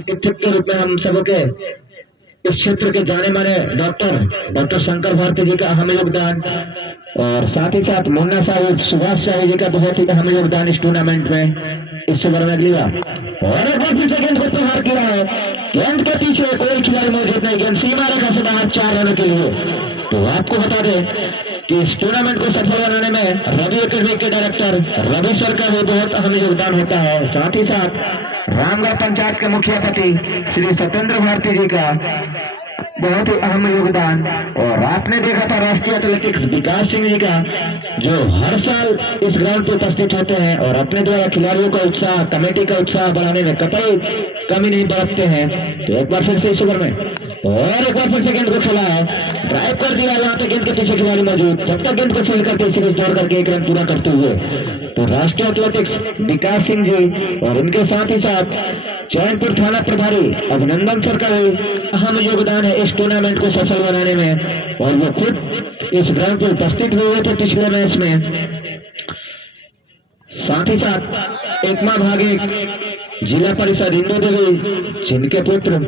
चिकित्सक के रूप में हम सबों के इस क्षेत्र के जाने माने डॉक्टर शंकर भारती जी का अहम योगदान और साथ ही साथ मुन्ना साहब सुभाष साहब जी का बहुत ही अहम योगदान इस टूर्नामेंट में। इस ओवर में अगली बार और एक बार फिर से गेंद को प्रहार किया है। गेंद के पीछे कोई खिलाड़ी मौजूद नहीं, गेंद सीमा रेखा से बाहर 4 रनों के लिए। तो आपको बता दें कि इस टूर्नामेंट को सफल बनाने में रवि एकेडमी के डायरेक्टर रवि सर का भी बहुत अहम योगदान होता है। साथ ही साथ रामगढ़ पंचायत के मुखियापति श्री सत्येंद्र भारती जी का बहुत ही अहम योगदान। और आपने देखा था राष्ट्रीय एथलेटिक्स विकास सिंह जी का, जो हर साल इस ग्राउंड पर उपस्थित होते हैं और अपने द्वारा खिलाड़ियों का उत्साह, कमेटी का उत्साह बढ़ाने में कतई कमी नहीं बरतते हैं। तो एक बार फिर से इस ओवर में और एक बार फिर से गेंद को खेला है, ड्राइव कर दिया, वहां पे गेंद के पीछे खिलाड़ी मौजूद, जब तक गेंद को फील्ड करके सीरीज दौड़ करके 1 रन पूरा करते हुए। तो राष्ट्रीय एथलेटिक्स विकास सिंह जी और इनके साथ ही साथ चैनपुर थाना प्रभारी अभिनंदन सर का भी अहम योगदान है इस टूर्नामेंट को सफल बनाने में। और वो खुद इस ग्राउंड पर उपस्थित हुए थे पिछले मैच में। साथ ही साथ एकमा भागे जिला परिषद इंदू देवी, जिनके पुत्र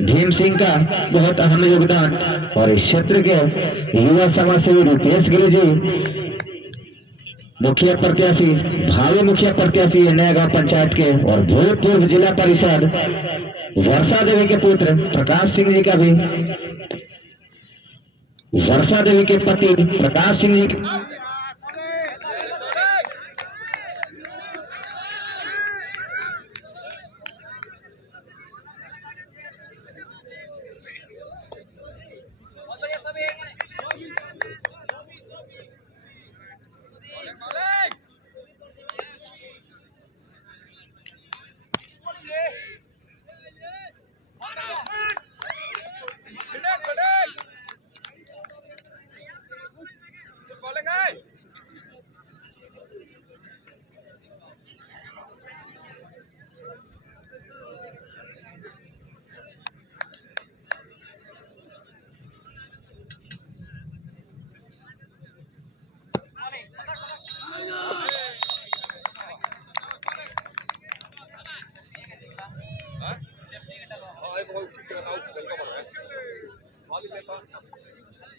भीम सिंह का बहुत अहम योगदान। और इस क्षेत्र के युवा समाज सेवी रुपेश गिरी जी, मुखिया प्रत्याशी, भावी मुखिया प्रत्याशी नया गांव पंचायत के, और भूतपूर्व जिला परिषद वर्षा देवी के पुत्र प्रकाश सिंह जी का भी, वर्षा देवी के पति प्रकाश सिंह जी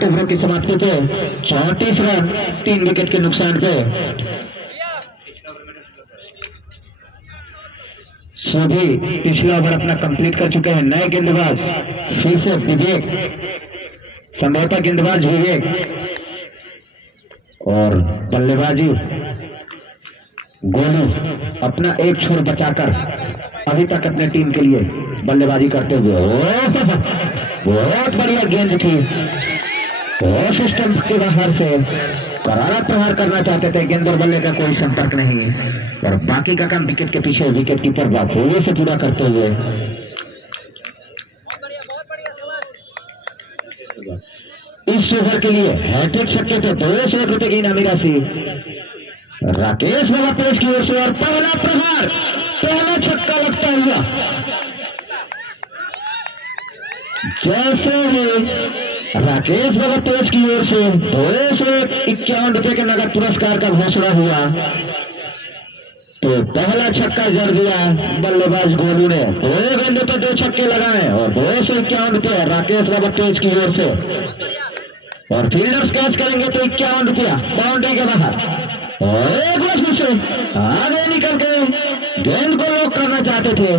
ओवर की समाप्ति पे 34 रन 3 विकेट के नुकसान पे सभी पिछला ओवर अपना कंप्लीट कर चुके हैं। नए गेंदबाज फिर से विवेक, संभवतः गेंदबाज विवेक, और बल्लेबाजी गोलू अपना एक छोर बचाकर अभी तक अपने टीम के लिए बल्लेबाजी करते हुए। बहुत बढ़िया गेंद थी, और सिस्टम के बाहर से करारा प्रहार करना चाहते थे, गेंद और बल्ले का कोई संपर्क नहीं, और बाकी का काम विकेट के पीछे विकेट कीपर बाखूबी से पूरा करते हुए। इस ओवर के लिए हैट्रिक छक्के पे 200 रुपए की इनामी राशि राकेश बाबा पेश की ओर से, और पहला प्रहार, पहला छक्का लगता हुआ जैसे ही राकेश बाबा तेज की ओर से 251 रुपए के नगद पुरस्कार का घोषणा हुआ, तो पहला छक्का जड़ दिया बल्लेबाज गोलू ने। 2 गेंदों पे 2 छक्के लगाए और 251 रुपए राकेश बाबा तेज की ओर से। और फील्डर्स कैच करेंगे तो 51 रुपया बाउंड्री के बाहर, और एक बार से आगे निकल के गेंद को लॉक करना चाहते थे,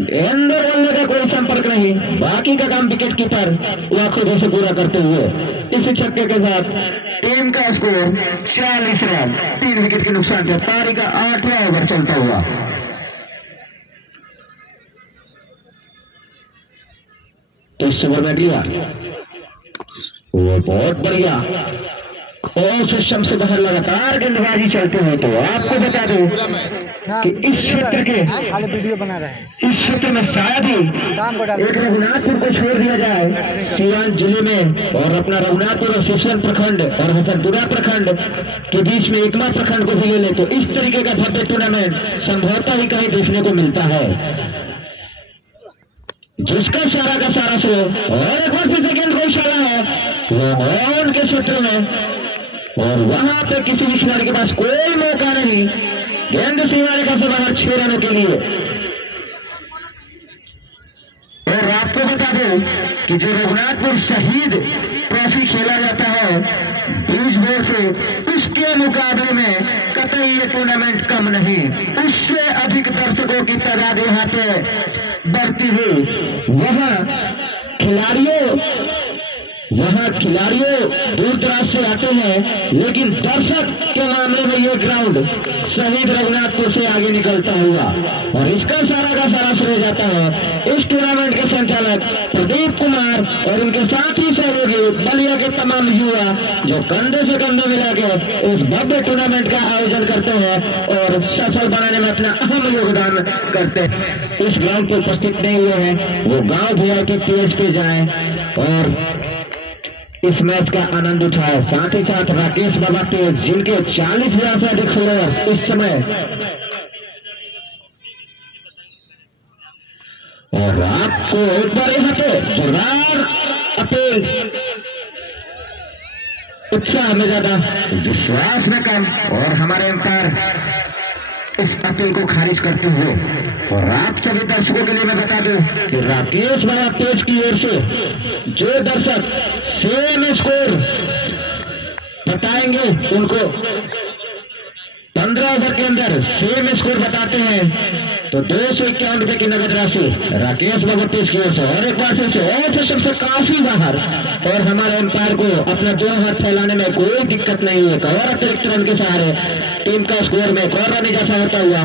गेंद और बल्ले का कोई संपर्क नहीं, बाकी का काम विकेट कीपर वह खुद से पूरा करते हुए। इस छक्के के साथ टीम का स्कोर 40 रन 3 विकेट के नुकसान से पारी का 8वां ओवर चलता हुआ। तो इस ओवर में दिया वो बहुत बढ़िया, और सिस्टम से बाहर लगातार गेंदबाजी चलते हुए। तो आपको बता दूं कि इस क्षेत्र के वीडियो बना रहे हैं, इस क्षेत्र में शायद ही एक रघुनाथपुर को छोड़ दिया जाए सीवान जिले में, और अपना रघुनाथपुर और सिसवन प्रखंड और हसनपुरा प्रखंड के बीच में एकमा प्रखंड को भी ले ले, तो इस तरीके का भव्य टूर्नामेंट संभवतः ही कहीं देखने को मिलता है, जिसका सारा का सारा शो। और एक बार फिर से गेंद को इशारा है वो उनके क्षेत्र में, और वहां पे किसी भी खिलाड़ी के पास कोई मौका नहीं, गेंद सीमा रेखा से बाहर 6 रनों के लिए। दूं कि जो रघुनाथपुर शहीद ट्रॉफी खेला जाता है बीच बोर्ड से, उसके मुकाबले में कतई ये टूर्नामेंट कम नहीं, उससे अधिक दर्शकों की तादाद यहाँ पे बढ़ती हुई। वहाँ खिलाड़ियों दूर दराज से आते हैं, लेकिन दर्शक के मामले में ये ग्राउंड शहीद रघुनाथपुर से आगे निकलता हुआ, और इसका सारा का सारा श्रेय जाता है इस टूर्नामेंट के संचालक प्रदीप कुमार और उनके साथ ही सहयोगी बलिया के तमाम युवा जो कंधे से कंधे मिला के इस भव्य टूर्नामेंट का आयोजन करते हैं और सफल बनाने में अपना अहम योगदान करते हैं। इस ग्राउंड पर उपस्थित नहीं हुए हैं वो गांव वीआईपी पेज पे जाएं और इस मैच का आनंद उठाए। साथ ही साथ राकेश बाबा तेज जिनके 40,000 से अधिक फॉलोअर्स इस समय, और आपको एक बार यहाँ पे जोरदार अपील, उत्साह में ज्यादा विश्वास में कम, और हमारे अंपायर इस अपील को खारिज करते हुए, और आप सभी दर्शकों के लिए मैं बता दूं कि राकेश बाबा तेज की ओर से जो दर्शक सेम स्कोर बताएंगे उनको 15 ओवर के अंदर सेम स्कोर बताते हैं तो 251 रुपए की नगद राशि राकेश बाबा तेज की ओर से। और एक बार फिर से और सबसे काफी बाहर, और हमारे अंपायर को अपना दो हाथ फैलाने में कोई दिक्कत नहीं है, और अतिरिक्त रन के सहारे टीम का स्कोर में एक और रन इजाफा होता हुआ,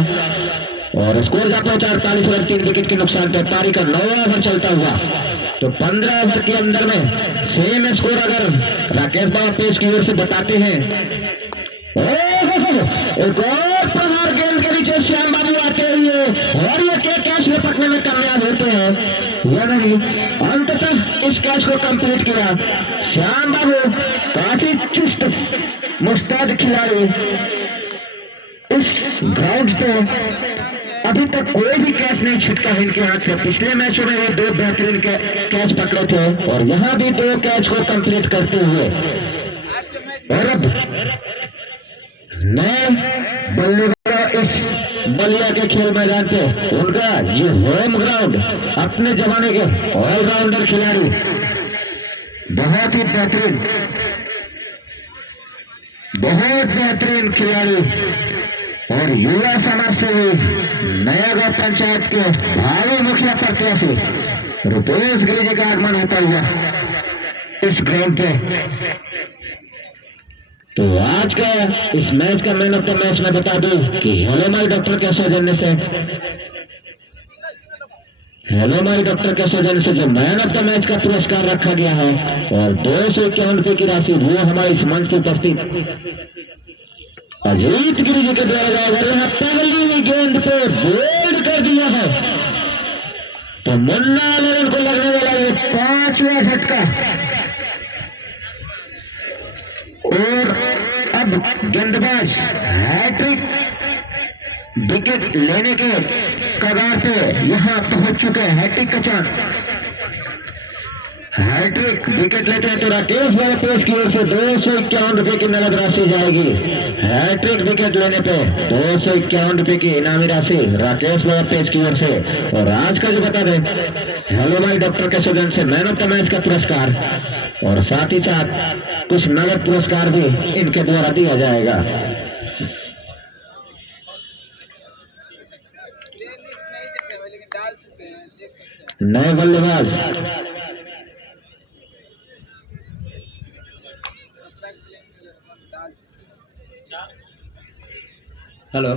और स्कोर जाता है 48 रन 3 विकेट के नुकसान पे। पारी का 9वां ओवर चलता हुआ, तो 15 ओवर के अंदर में सेम स्कोर अगर राकेश बाबा तेज की ओर से बताते हैं, एक और प्रहार गेंद के नीचे श्याम बाबू आते हुए, और ये कैच लपटने में कामयाब होते हैं या नहीं, अंततः इस कैच को कंप्लीट किया श्याम बाबू। काफी चुस्त मुस्तैद खिलाड़ी इस ग्राउंड पे, अभी तक कोई भी कैच नहीं छूटता है इनके हाथ से। पिछले मैचों में वो 2 बेहतरीन कैच पकड़े थे, और यहाँ भी 2 कैच को कंप्लीट करते हुए, और अब नए बल्लेबाज इस बलिया के खेल मैदान पे, उनका ये होम ग्राउंड, अपने जमाने के ऑलराउंडर खिलाड़ी, बहुत ही बेहतरीन, बहुत बेहतरीन खिलाड़ी और युवा समाज सेवी नया गांव पंचायत के भावी मुखिया प्रत्याशी रुपेश गिरी जी का आगमन होता हुआ इस ग्राउंड पे। तो आज का इस मैच का मैन ऑफ द मैच मैं बता दूं कि हेलो माई डॉक्टर के सौजन्य से, हेलो माई डॉक्टर के सौजन्य से जो मैन ऑफ द मैच का पुरस्कार रखा गया है, और 251 रुपए की राशि वो हमारे इस मंच पर उपस्थित अजीत गिरी जी के द्वारा यहाँ पहली गेंद पे बोल्ड कर दिया है, तो मुन्ना लोगों को लगने वाला ये 5वां झटका, और अब गेंदबाज हैट्रिक विकेट लेने के कगार पे यहाँ पहुंच चुके हैं। हैट्रिक का चांस, हैट्रिक विकेट लेते हैं तो राकेश बाबा तेज की ओर से 251 रुपए की नगद राशि जाएगी। हैट्रिक विकेट लेने पे 251 रुपए की इनामी राशि राकेश बाबा तेज की ओर से। और आज का जो बता दें, हेलो माई डॉक्टर के सौजन्य से मैन ऑफ द मैच का पुरस्कार, और साथ ही साथ कुछ नगद पुरस्कार भी इनके द्वारा दिया जाएगा। नए बल्लेबाज हेलो,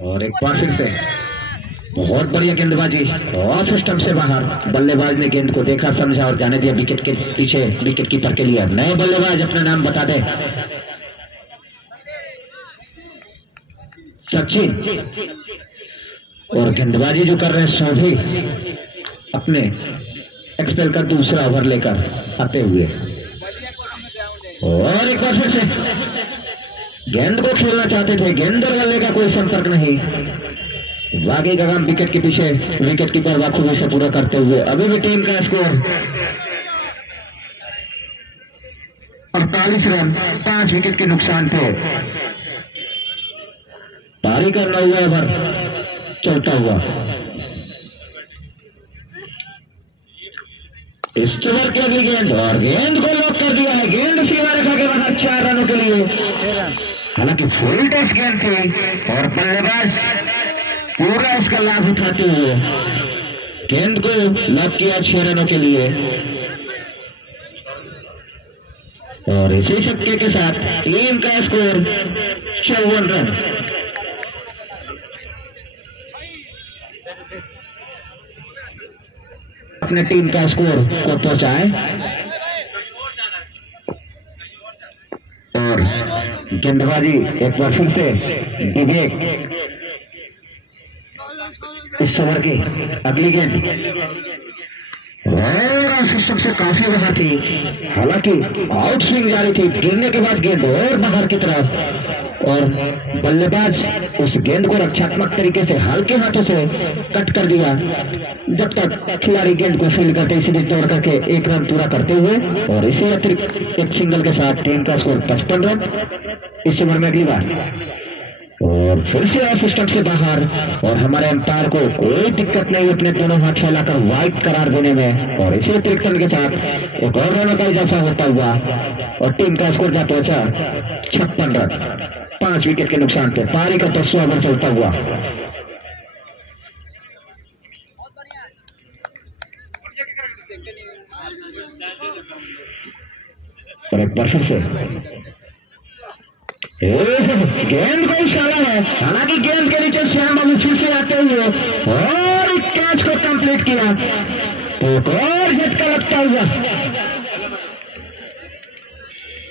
और एक बार फिर से बहुत बढ़िया गेंदबाजी, और सिस्टम से बाहर बल्लेबाज ने गेंद को देखा समझा और जाने दिया विकेट के पीछे, विकेट कीपर के लिए। नए बल्लेबाज अपना नाम बता दे। सचिन, और गेंदबाजी जो कर रहे हैं सोभी अपने एक्सपेल का दूसरा ओवर लेकर आते हुए, और एक बार बार फिर से गेंद को खेलना चाहते थे, गेंद और बल्ले का कोई संपर्क नहीं। बाकी का काम विकेट के पीछे विकेट कीपर बखूबी से पूरा करते हुए। अभी भी टीम का स्कोर 48 रन 5 विकेट के नुकसान पे। पारी करना हुआ ओवर चलता हुआ। इस ओवर के अगली गेंद और गेंद को लॉक कर दिया है। गेंद सीमा रेखा के बाहर 4 रनों के लिए। हालांकि फुल टॉस गेंद थी और बल्लेबाज पूरा इसका लाभ उठाते हुए गेंद को लॉक किया 6 रनों के लिए। और इसी शक्ति के साथ टीम का स्कोर 54 रन। अपने टीम का स्कोर को पहुंचाए और गेंदबाजी एक बार फिर से विवेक। इस ओवर की अगली गेंद और सिस्टम से काफी बाहर थी। हालांकि आउट स्विंग जारी थी, गिरने के बाद गेंद और बाहर की तरफ और बल्लेबाज उस गेंद को रक्षात्मक तरीके से हल्के हाथों से कट कर दिया। जब तक खिलाड़ी गेंद को फील्ड करते इसी बीच दौड़ करके 1 रन पूरा करते हुए और इसी अतिरिक्त एक सिंगल के साथ टीम का स्कोर 55 रन। इस ओवर में अगली बार और फिर से ऑफ स्टंप से बाहर और हमारे अंपायर को कोई दिक्कत नहीं अपने दोनों हाथ फैलाकर वाइड करार देने में और इसी अतिरिक्त रन के साथ एक और रनों का इजाफा होता हुआ और टीम का स्कोर जा पहुंचा 56 रन 5 विकेट के नुकसान पे। पारी का 10वां ओवर चलता हुआ। और एक बार फिर से गेंद को इशारा है। हालांकि गेंद के नीचे श्याम बाबू फिर से आते हुए और एक कैच को कंप्लीट किया। एक और झटका लगता हुआ।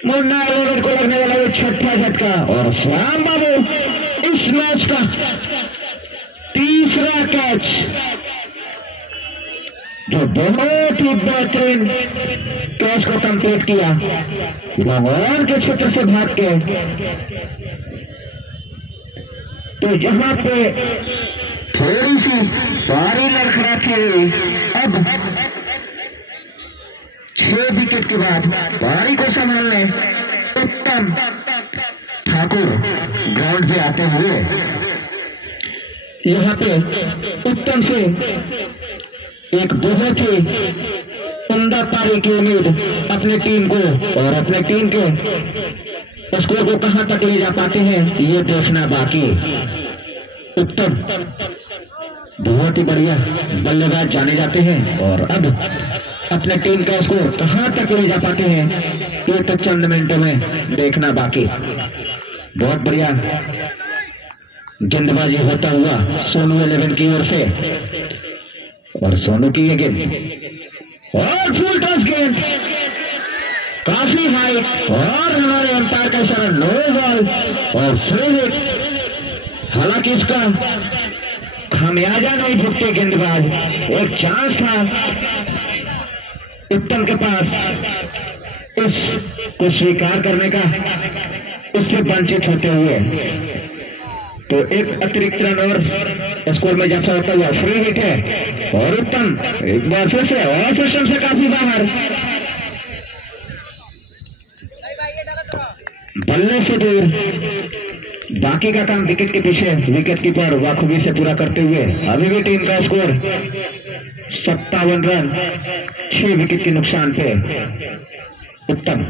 मुन्ना एलेवन को लगने वाला ये 6ठा झटका और श्याम बाबू इस मैच का 3रा कैच जो बहुत ही बेहतरीन कैच को कंप्लीट किया। लाहौर के क्षेत्र से भाग के तो जहां पे थोड़ी सी पारी लड़खड़ाती हुई, अब 6 विकेट के बाद पारी को संभालने उत्तम ठाकुर ग्राउंड पे आते हुए यहाँ पे उत्तम से एक बहुत ही उम्दा पारी की उम्मीद अपने टीम को और अपने टीम के स्कोर को कहां तक ले जा पाते हैं ये देखना बाकी। उत्तम बहुत ही बढ़िया बल्लेबाज जाने जाते हैं और अब अपने टीम का स्कोर कहां तक ले जा पाते हैं ये तो चंद मिनटों में देखना बाकी। बहुत बढ़िया गेंदबाजी होता हुआ सोनू 11 की ओर से और सोनू की ये गेंद और फुल टॉस गेंद काफी हाई और हमारे अंपायर का इशारा नो बॉल और फ्री हिट। हालांकि इसका खामियाजा नहीं भुगते गेंदबाज। एक चांस था उत्तम के पास इसको स्वीकार करने का, उससे वंचित होते हुए तो एक अतिरिक्त रन और स्कोर में इजाफा होता हुआ फ्री हिट है और उत्तम एक बार फिर से और सिस्टम से काफी बाहर। बल्ले से दूर, बाकी का काम विकेट के पीछे विकेट कीपर बाखूबी से पूरा करते हुए अभी भी टीम का स्कोर 57 रन 6 विकेट के नुकसान पे। उत्तम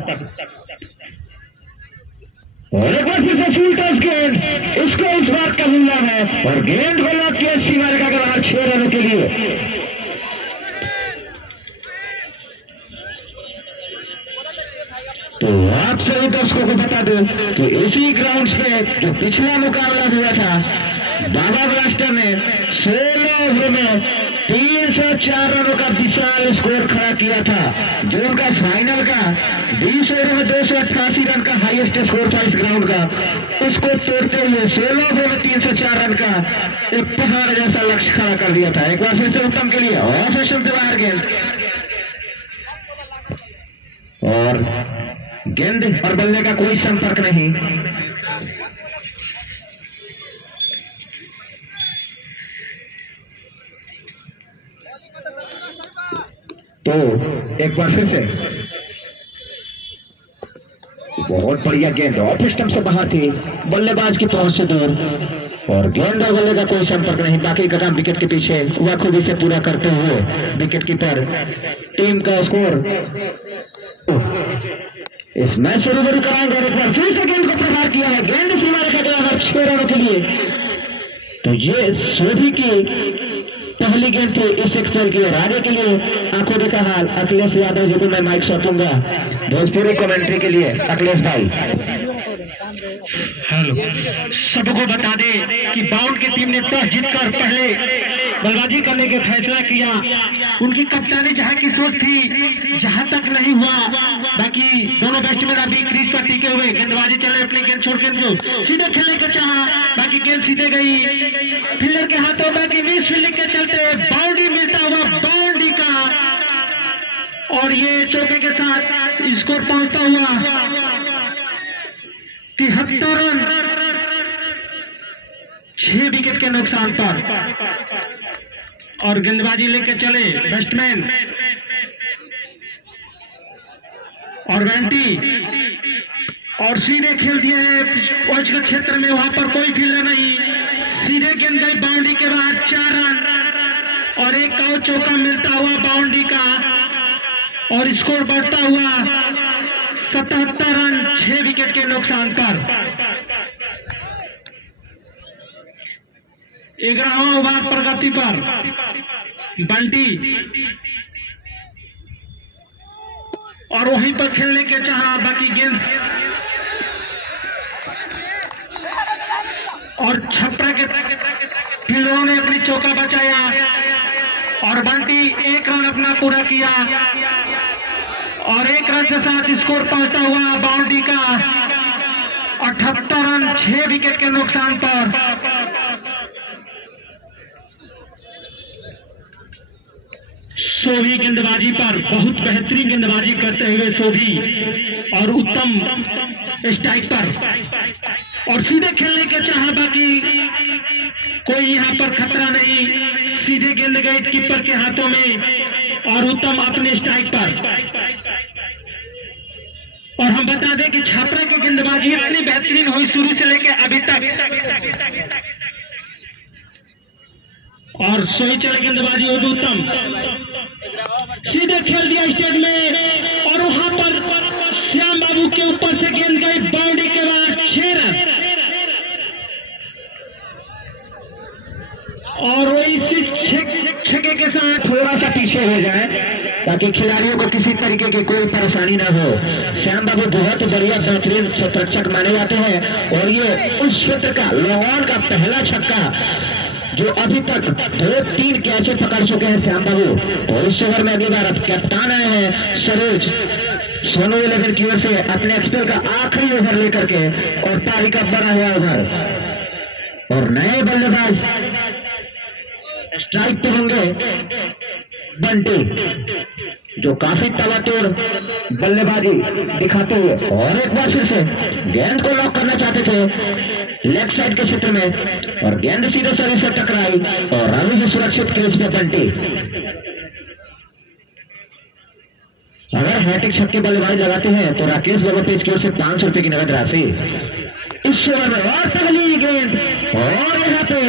और एक बार फिर से फुल टॉस गेंद, इसको इस बात का मिलना है और गेंद को लॉक किया सीमा रेखा के बाहर 6 रनों के लिए। तो आप सभी दर्शकों को बता दूं कि इसी ग्राउंड पे जो पिछला मुकाबला हुआ था बाबा ब्लास्टर ने 16 ओवर में 304 रनों का विशाल स्कोर खड़ा किया था, जो उनका फाइनल का 20 ओवर में 288 रन का हाईएस्ट स्कोर था इस ग्राउंड का। उसको तोड़ते हुए 16 ओवर में 304 रन का एक पहाड़ जैसा लक्ष्य खड़ा कर दिया था। एक बार फिर से उत्तम के लिए और सिस्टम से बाहर गेंद और गेंद और बल्ले का कोई संपर्क नहीं। तो एक बार फिर से बहुत बढ़िया गेंद ऑफ स्टंप से बाहर थी, बल्लेबाज की पहुंच से दूर, और गेंद और बल्ले का कोई संपर्क नहीं। बाकी का काम विकेट के पीछे बखूबी से पूरा करते हुए विकेट कीपर टीम का स्कोर इस मैच से रूबरू कराएंगे। एक बार फिर से गेंद को प्रहार किया है, गेंद सीमा रेखा के बाहर 6 रनों के लिए। तो ये सोभी की पहली गेंद थी इस सेक्टर की, और आगे के लिए आंखों देखा हाल अखिलेश यादव जी को मैं माइक सौंपूंगा भोजपुरी कमेंट्री के लिए। अखिलेश भाई। हेलो, सबको बता दे कि बाउंड की टीम ने टॉस जीतकर पहले बल्लेबाजी करने का फैसला किया। उनकी कप्तानी जहां की सोच थी जहां तक नहीं हुआ। बाकी दोनों बैट्समैन अभी क्रीज पर टिके हुए, गेंदबाजी चले, अपनी गेंद छोड़ के सीधे खेलने का चाहा, बाकी गेंद सीधे गई फील्डर के हाथों। बाकी मिस फील्डिंग के चलते बाउंड्री मिलता हुआ बाउंड्री का, और ये चौके के साथ स्कोर पहुंचता हुआ 73 रन 6 विकेट के नुकसान पर। और गेंदबाजी लेके चले बैट्समैन और वेंटी, और सीधे खेल दिए हैं पिच के क्षेत्र में, वहां पर कोई फील्डर नहीं, सीधे गेंद गई बाउंड्री के बाद 4 रन और एक और चौका मिलता हुआ बाउंड्री का, और स्कोर बढ़ता हुआ 77 रन 6 विकेट के नुकसान पर। 11वां ओवर प्रगति पर बंटी, और वहीं पर खेलने के चाहा, बाकी गेंद और छपरा के फील्डरों ने अपनी चौका बचाया, और बंटी 1 रन अपना पूरा किया, और 1 रन के साथ स्कोर पहुंचता हुआ बाउंड्री का 78 रन 6 विकेट के नुकसान पर। सोभी गेंदबाजी पर बहुत बेहतरीन गेंदबाजी करते हुए सोभी, और उत्तम स्ट्राइक पर, और सीधे खेलने के चाहा, बाकी कोई यहाँ पर खतरा नहीं, सीधे गेंद गई कीपर के हाथों में, और उत्तम अपने स्ट्राइक पर। और हम बता दें कि छात्रा की गेंदबाजी इतनी बेहतरीन हुई शुरू से लेकर अभी तक, और सोई चले गेंदबाजी हो उत्तम, सीधे खेल दिया स्टेट में, और वहां पर श्याम बाबू के ऊपर से गेंद गई बाउंड्री के बाद 6 रन, और इसी छक्के के साथ थोड़ा सा पीछे हो जाए ताकि खिलाड़ियों को किसी तरीके की कोई परेशानी ना हो। श्याम बाबू बहुत बढ़िया बेहतरीन शतरक्षक माने जाते हैं, और ये उस क्षेत्र का लॉन का पहला छक्का जो अभी तक 2-3 कैचे पकड़ चुके हैं श्याम बाबू। और इस ओवर में अगली बार कप्तान आए हैं सरोज सोनू 11 की ओर से अपने एक्सपेल का आखिरी ओवर लेकर के, और पारी का बड़ा हुआ ओवर, और नए बल्लेबाज स्ट्राइक पे होंगे बंटी, जो काफी तवातुर बल्लेबाजी दिखाते हुए, और एक बार फिर से गेंद को लॉक करना चाहते थे लेग साइड के क्षेत्र में, और गेंद सीधे शरीर से टकराई, और अभी भी सुरक्षित क्रीज पे बंटी। अगर हैट्रिक छक्के बल्लेबाजी लगाते हैं तो राकेश बाबू पेज की ओर से 500 रुपए की नगद राशि इस ओवर में। और पहली गेंद, और यहाँ पे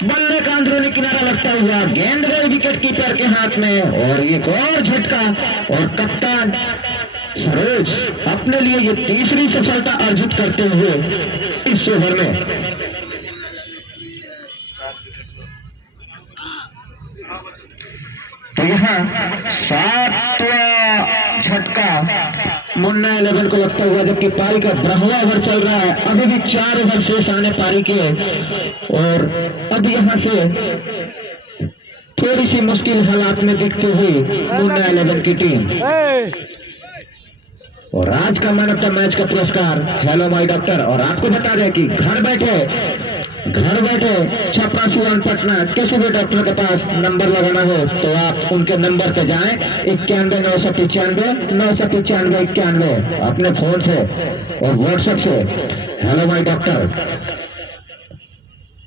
बल्ले का अंदरूनी किनारा लगता हुआ गेंद गई विकेट कीपर के हाथ में, और एक और झटका, और कप्तान सरोज अपने लिए ये तीसरी सफलता अर्जित करते हुए इस ओवर में। तो यहाँ 7वां झटका मुन्ना 11 को लगता हुआ, जबकि पारी का 12वां ओवर चल रहा है। अभी भी 4 ओवर शेष आने पारी के, और अब यहाँ से थोड़ी सी मुश्किल हालात में दिखते हुए मुन्ना 11 की टीम। और आज का मैन ऑफ द मैच का पुरस्कार हेलो माय डॉक्टर। और आपको बता दें कि घर बैठे घर बैठे छपरा सिवान पटना किसी भी डॉक्टर के पास नंबर लगाना हो तो आप उनके नंबर पे जाएं 91,995,995 अपने फोन से और व्हाट्सएप से हेलो माय डॉक्टर।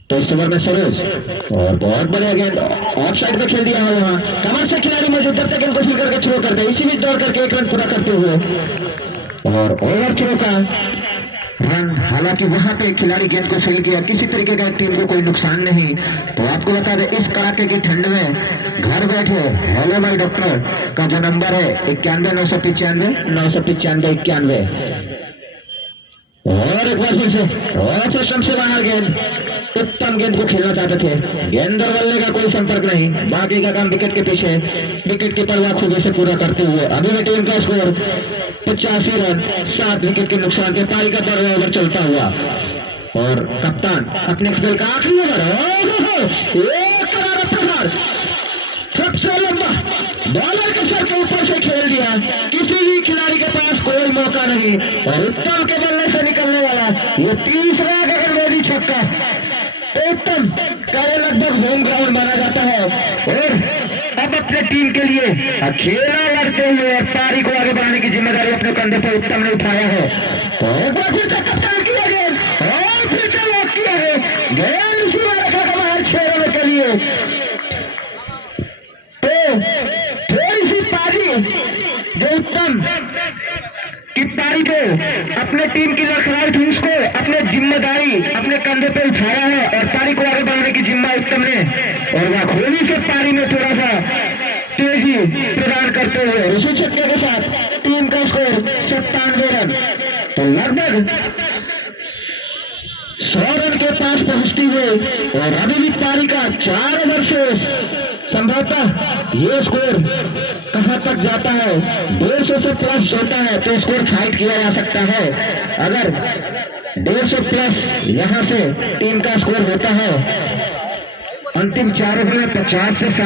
तो इस ओवर में सरोज और बहुत बढ़िया गेंद ऑफ साइड में खेल दिया है, वहां कमर से खिलाड़ी मौजूद जब तक इनको फिर करके थ्रो करते इसी बीच दौड़ करके 1 रन पूरा करते हुए और ओवर थ्रो का रन। हालांकि वहां पे खिलाड़ी गेंद को सही किया, किसी तरीके का टीम को कोई नुकसान नहीं। तो आपको बता दें इस कड़ाके की ठंड में घर बैठे हेलो माय डॉक्टर का जो नंबर है 91,995,995,91 और एक बार फिर से और सिस्टम से बाहर गेंद। उत्तम गेंद को खेलना चाहते थे, गेंद और बल्ले का कोई संपर्क नहीं, बाकी का काम विकेट के पीछे विकेट की परवाह खूबी से पूरा करते हुए अभी भी टीम का स्कोर 85 रन 7 विकेट के नुकसान के पारी का 12वां ओवर चलता हुआ और कप्तान अपने स्पेल का आखिरी ओवर सबसे लंबा बॉलर के सर के ऊपर से खेल दिया, किसी भी खिलाड़ी के पास कोई मौका नहीं और उत्तम के बल्ले से निकलने वाला ये तीसरा गगनभेदी छक्का उत्तम का लगभग होम ग्राउंड माना जाता है और अब अपने टीम के लिए अकेला लड़ते हुए पारी को आगे बढ़ाने की जिम्मेदारी अपने कंधे पर उत्तम ने उठाया है। तो एक बार फिर से कप्तान किया गेंद और फिर से लॉक किया है, गेंद सीमा रेखा का बाहर 6 रन के लिए। तो थोड़ी सी पारी जो उत्तम की पारी को अपने टीम की लड़खड़ाहट थी उसको अपने जिम्मेदारी अपने कंधे पे उठाया है और पारी को आगे बढ़ाने की जिम्मा उत्तम ने और वह खोली से पारी में थोड़ा सा तेजी प्रदान करते हुए ऋषि छक्के के साथ टीम का स्कोर 97 रन। तो लगभग 100 रन के पास पहुंचती हुई और अभी भी पारी का 4 ओवर शेष। संभवतः ये स्कोर कहां तक जाता है, 150 से प्लस होता है तो स्कोर फाइट किया जा सकता है। अगर 150 प्लस यहां से टीम का स्कोर होता है अंतिम 4 ओवर में 50 से